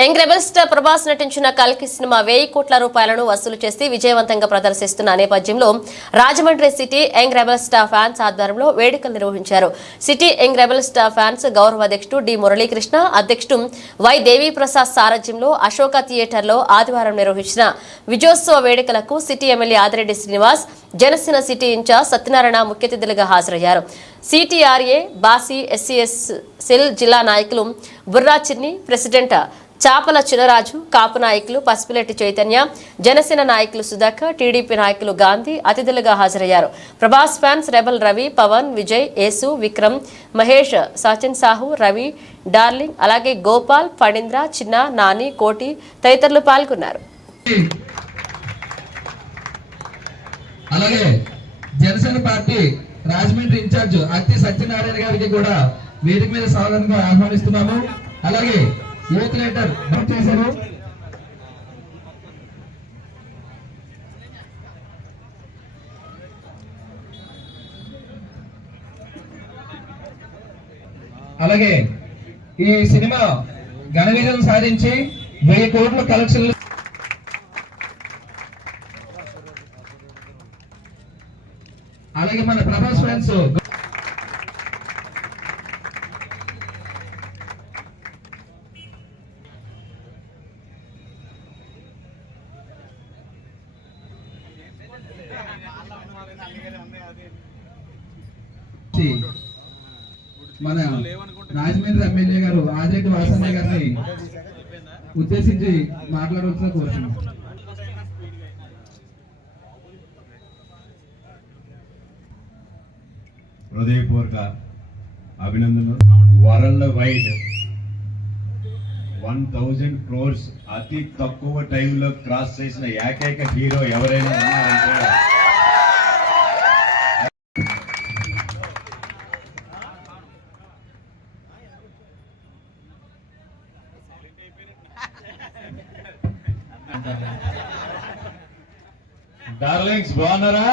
Young rebel star Prabhas నటించిన కల్కి cinema వెయ్యి కోట్ల రూపాయలను వసూలు చేసి విజయవంతంగా ప్రదర్శిస్తున్న నేపథ్యంలో Rajahmundry city young rebel star fans ఆధ్వర్యంలో వేడుకలు నిర్వహించారు. City young rebel star fans గౌరవ అధ్యక్షుడు డి మురళీకృష్ణ అధ్యక్షుడు వై దేవీప్రసాద్ సారథ్యంలో అశోక థియేటర్లో ఆదివారం నిర్వహించిన విజయోత్సవ వేడుకలకు city MLA Adireddy Srinivas Janasena city incharge Satyanarayana ముఖ్య అతిథులుగా హాజరయ్యారు. సిటీఆర్ఏ బాసి ఎస్సీఎస్ సెల్ జిల్లా నాయకులు బుర్రా చిన్ని ప్రెసిడెంట్ చాపల చినరాజు కాపు నాయకులు పసిపిలెట్టి చైతన్య జనసేన నాయకులు సుధాకర్ టీడీపీ నాయకులు గాంధీ అతిథులుగా హాజరయ్యారు. Prabhas fans rebel Ravi Pawan Vijay Yesu Vikram Mahesh Sachin Sahu Ravi darling అలాగే గోపాల్ ఫణీంద్ర చిన్న నాని కోటి తదితరులు పాల్గొన్నారు. అలాగే జనసేన పార్టీ రాజమండ్రి ఇన్ఛార్జ్ అత్తి సత్యనారాయణ గారికి కూడా వేదిక మీద సాధారణంగా ఆహ్వానిస్తున్నాము. అలాగే ఎయిత్ లీడర్ బుక్ చేశారు. అలాగే ఈ సినిమా ఘన విజయం సాధించి వెయ్యి కోట్ల కలెక్షన్లు అలాగే మన ప్రభాస్ ఫ్రెండ్స్ ఫ్యాన్స్ మన రాజమండ్రి ఎమ్మెల్యే గారు ఆదిరెడ్డి వాసన్న గారిని ఉద్దేశించి మాట్లాడవలసిన కోరుతున్నాం హృదయపూర్వక అభినందనలు. World wide one thousand crores అతి తక్కువ టైంలో క్రాస్ చేసిన ఏకైక హీరో ఎవరైనా ఉన్నారంటే డార్లింగ్స్ బాగున్నారా?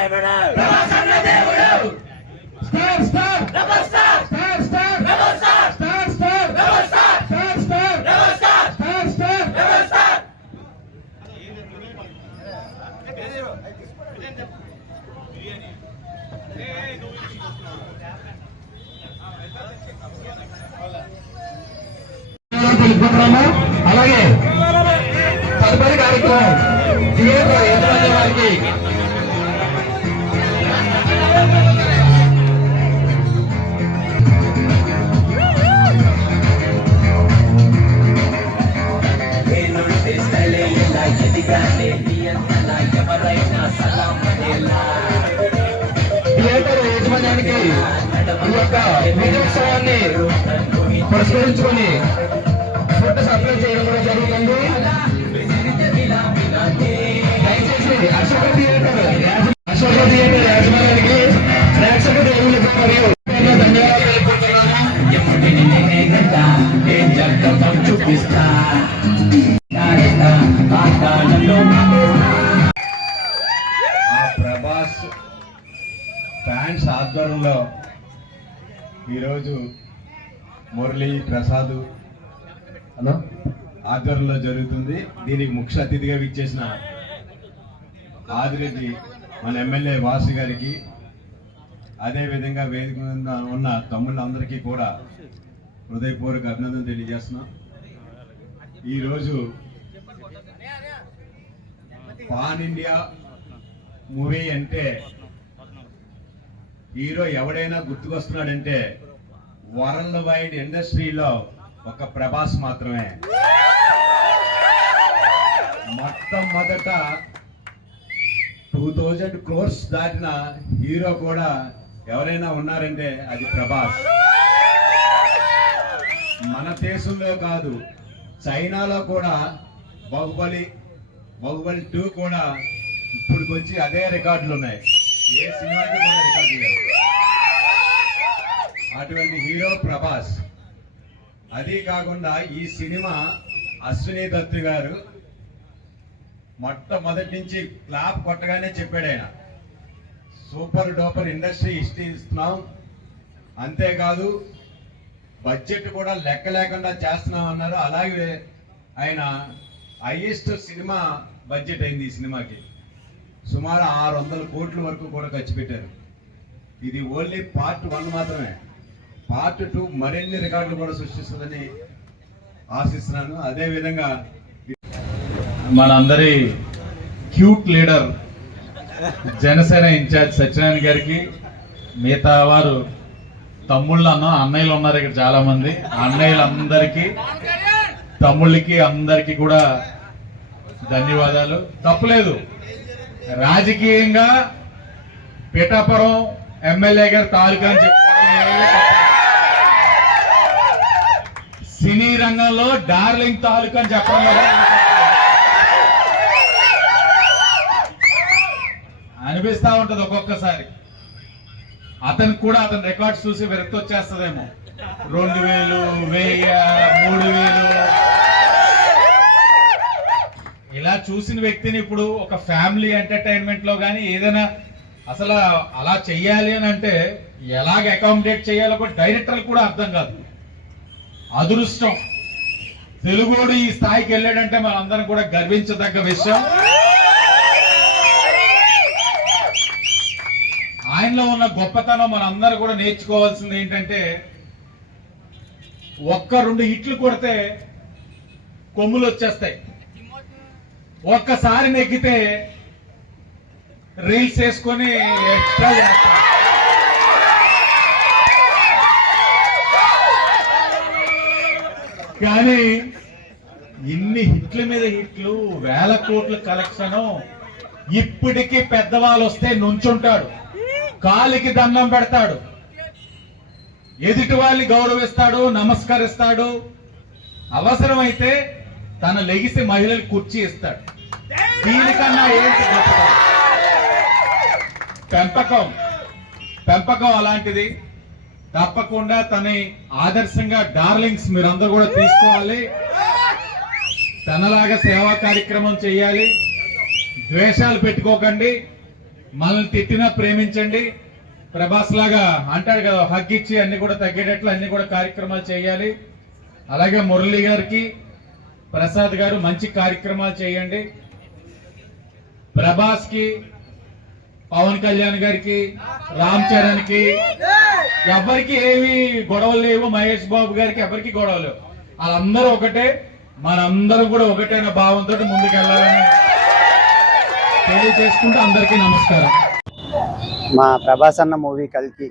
దేవుడు నమస్కారం దేవుడు. Star star. నమస్కారం. Star star. నమస్కారం. Star star. నమస్కారం. Star star. నమస్కారం. Star star. నమస్కారం. అలాగే తదుపరి కార్యక్రమం జిఎస్ వారికి యొక్క విజయోత్సవాన్ని పురస్కరించుకొని ఫుడ్ సప్లై చేయడం కూడా జరుగుతుంది. దయచేసి అశోక థియేటర్ అశోక థియేటర్ యాజమాన్యానికి ప్రేక్షక దేవులకు మరియు ధన్యవాదాలు ఆ ప్రభాస్ ఫ్యాన్స్ ఆధ్వర్యంలో ఈరోజు మురళి ప్రసాద్ హలో? ఆధ్వర్యంలో జరుగుతుంది. దీనికి ముఖ్య అతిథిగా విచ్చేసిన ఆదిరెడ్డి మన ఎమ్మెల్యే వాసు గారికి అదేవిధంగా వేదిక మీద ఉన్న తమ్ముళ్ళందరికీ కూడా హృదయపూర్వక అభినందన తెలియజేస్తున్నాం. ఈరోజు పాన్ ఇండియా మూవీ అంటే హీరో ఎవడైనా గుర్తుకొస్తున్నాడంటే వరల్డ్ వైడ్ ఇండస్ట్రీలో ఒక ప్రభాస్ మాత్రమే. మొట్టమొదట టూ థౌజండ్ క్రోర్స్ దాటిన హీరో కూడా ఎవరైనా ఉన్నారంటే అది ప్రభాస్. మన దేశంలో కాదు చైనాలో కూడా బాహుబలి బాహుబలి టూ కూడా ఇప్పుడు వచ్చి అదే రికార్డులు ఉన్నాయి ఏ సినిమాకి కూడా రికార్డు లేవు అటువంటి హీరో ప్రభాస్. అది కాకుండా ఈ సినిమా అశ్విని దత్ గారు మొట్టమొదటి నుంచి క్లాప్ కొట్టగానే చెప్పాడు ఆయన. సూపర్ డూపర్ ఇండస్ట్రీ ఇష్టం ఇస్తున్నాం. అంతేకాదు బడ్జెట్ కూడా లెక్క లేకుండా చేస్తున్నాం అన్నారు. అలాగే ఆయన హైయెస్ట్ సినిమా బడ్జెట్ అయింది ఈ సినిమాకి. సుమారు ఆరు వందల కోట్ల వరకు కూడా ఖర్చు పెట్టారు. ఇది ఓన్లీ పార్ట్ వన్ మాత్రమే. పార్ట్ టూ మరిన్ని రికార్డులు కూడా సృష్టిస్తుందని ఆశిస్తున్నాను. అదే విధంగా మనందరి cute leader Janasena incharge Satyanarayana గారికి మిగతా వారు తమ్ముళ్ళు అన్న అన్నయ్యలు ఉన్నారు ఇక్కడ చాలా మంది అన్నయ్యలందరికీ తమ్ముళ్ళకి అందరికీ కూడా ధన్యవాదాలు. తప్పులేదు. రాజకీయంగా పిఠాపురం ఎమ్మెల్యే గారు తాలూకా అని చెప్పుకోవడం సినీ రంగంలో డార్లింగ్ తాలూకా అని చెప్పడం అనిపిస్తా ఉంటది ఒక్కొక్కసారి. అతను కూడా అతని రికార్డ్స్ చూసి విరక్తి వచ్చేస్తుందేమో. రెండు వేలు వెయ్యి మూడు వేలు. ఇలా చూసిన వ్యక్తిని ఇప్పుడు ఒక ఫ్యామిలీ ఎంటర్టైన్మెంట్లో కానీ ఏదైనా అసలు అలా చెయ్యాలి అని అంటే ఎలాగ అకామిడేట్ చేయాలో కూడా డైరెక్టర్ కూడా అర్థం కాదు. అదృష్టం. తెలుగుడు ఈ స్థాయికి వెళ్ళాడంటే మనందరం కూడా గర్వించదగ్గ విషయం. ఆయనలో ఉన్న గొప్పతనం మనందరూ కూడా నేర్చుకోవాల్సింది ఏంటంటే ఒక్క రెండు హిట్లు కొడితే కొమ్ములు వచ్చేస్తాయి. ఒక్కసారి నెగ్గితే రీల్స్ వేసుకొని ఎక్స్ట్రా చేస్తారు కానీ ఇన్ని హిట్ల మీద హిట్లు వేల కోట్ల కలెక్షన్ ఇప్పటికీ పెద్దవాళ్ళు వస్తే నుంచుంటాడు. కాలికి దండం పెడతాడు. ఎదుటి వాళ్ళని గౌరవిస్తాడు నమస్కరిస్తాడు. అవసరమైతే తన లెగిసి మహిళలు కుర్చీ ఇస్తాడు దీనికన్నా ఏంటి పెంపకం. పెంపకం అలాంటిది. తప్పకుండా తని ఆదర్శంగా డార్లింగ్స్ మీరందరూ కూడా తీసుకోవాలి. తనలాగా సేవా కార్యక్రమం చేయాలి. ద్వేషాలు పెట్టుకోకండి. మనల్ని తిట్టినా ప్రేమించండి. ప్రభాస్ లాగా అంటాడు కదా హక్ ఇచ్చి అన్ని కూడా తగ్గేటట్లు అన్ని కూడా కార్యక్రమాలు చేయాలి. అలాగే మురళి గారికి ప్రసాద్ గారు మంచి కార్యక్రమాలు చేయండి. ప్రభాస్కి పవన్ కళ్యాణ్ గారికి రామ్ చరణ్కి ఎవరికి ఏమి గొడవలు లేవు. మహేష్ బాబు గారికి ఎవరికి గొడవలు లేవు. వాళ్ళందరూ ఒకటే. మనందరం కూడా ఒకటైన భావంతో ముందుకెళ్ళాలని తెలియజేసుకుంటూ అందరికీ నమస్కారం. మా ప్రభాస్ అన్న మూవీ కలికి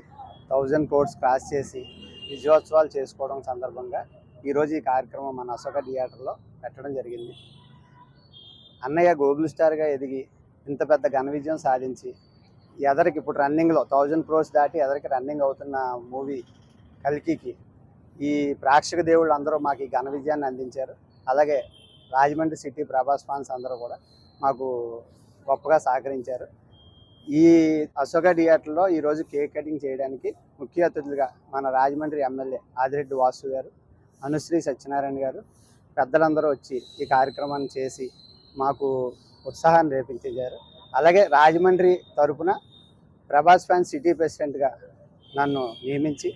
థౌజండ్ కోర్స్ క్రాస్ చేసి విజయోత్సవాలు చేసుకోవడం సందర్భంగా ఈరోజు ఈ కార్యక్రమం మన అశోక థియేటర్లో పెట్టడం జరిగింది. అన్నయ్య గోగుల్ స్టార్గా ఎదిగి ఇంత పెద్ద ఘన విజయం సాధించి ఎదరికి ఇప్పుడు రన్నింగ్లో థౌజండ్ క్రోర్స్ దాటి ఎదరికి రన్నింగ్ అవుతున్న మూవీ కల్కికి ఈ ప్రేక్షక దేవుళ్ళు అందరూ మాకు ఈ ఘన విజయాన్ని అందించారు. అలాగే రాజమండ్రి సిటీ ప్రభాస్ ఫాన్స్ అందరూ కూడా మాకు గొప్పగా సహకరించారు. ఈ అశోక థియేటర్లో ఈరోజు కేక్ కటింగ్ చేయడానికి ముఖ్య అతిథులుగా మన రాజమండ్రి ఎమ్మెల్యే ఆదిరెడ్డి వాసు గారు అనుశ్రీ సత్యనారాయణ గారు పెద్దలందరూ వచ్చి ఈ కార్యక్రమాన్ని చేసి మాకు ఉత్సాహాన్ని రేపించారు అలాగే రాజమండ్రి తరపున ప్రభాస్ ఫ్యాన్ సిటీ ప్రెసిడెంట్గా నన్ను నియమించి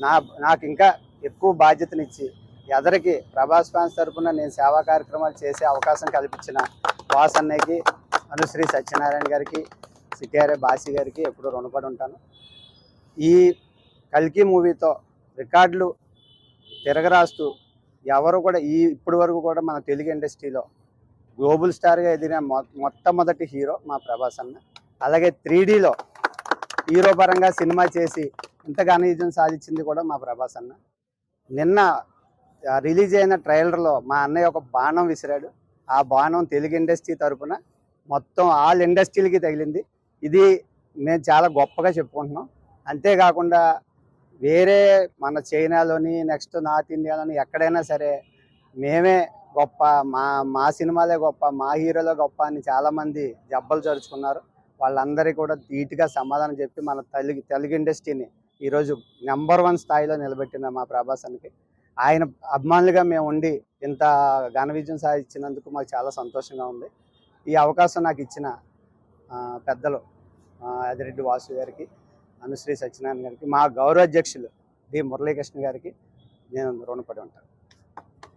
నా నాకు ఇంకా ఎక్కువ బాధ్యతనిచ్చి ఎదరికి ప్రభాస్ ఫ్యాన్స్ తరపున నేను సేవా కార్యక్రమాలు చేసే అవకాశం కల్పించిన వాస్ అన్నయ్యకి అనుశ్రీ సత్యనారాయణ గారికి సిటీఆర్ఏ బాసి గారికి ఎప్పుడూ రుణపడి ఉంటాను. ఈ కల్కి మూవీతో రికార్డులు తిరగరాస్తూ ఎవరు కూడా ఈ ఇప్పటి వరకు కూడా మన తెలుగు ఇండస్ట్రీలో గ్లోబల్ స్టార్గా ఎదిగిన మొట్టమొదటి హీరో మా ప్రభాస్ అన్న. అలాగే త్రీడీలో హీరో పరంగా సినిమా చేసి ఇంత ఘన విజయం సాధించింది కూడా మా ప్రభాస్ అన్న. నిన్న రిలీజ్ అయిన ట్రైలర్లో మా అన్నయ్య ఒక బాణం విసిరాడు. ఆ బాణం తెలుగు ఇండస్ట్రీ తరపున మొత్తం ఆల్ ఇండస్ట్రీలకి తగిలింది. ఇది మేము చాలా గొప్పగా చెప్పుకుంటున్నాం. అంతేకాకుండా వేరే మన చైనాలోని నెక్స్ట్ నార్త్ ఇండియాలోని ఎక్కడైనా సరే మేమే గొప్ప మా మా సినిమాలే గొప్ప మా హీరోలే గొప్ప అని చాలామంది జబ్బలు జరుచుకున్నారు. వాళ్ళందరికీ కూడా ధీటుగా సమాధానం చెప్పి మన తెలుగు తెలుగు ఇండస్ట్రీని ఈరోజు నెంబర్ వన్ స్థాయిలో నిలబెట్టిన మా ప్రభాసానికి ఆయన అభిమానులుగా మేము ఉండి ఇంత ఘన విజయం సాధించినందుకు మాకు చాలా సంతోషంగా ఉంది. ఈ అవకాశం నాకు ఇచ్చిన పెద్దలు యాదిరెడ్డి వాసు గారికి అనుశ్రీ సత్యనారాయణ గారికి మా గౌరవ అధ్యక్షులు డి మురళీకృష్ణ గారికి నేను రుణపడి ఉంటాను.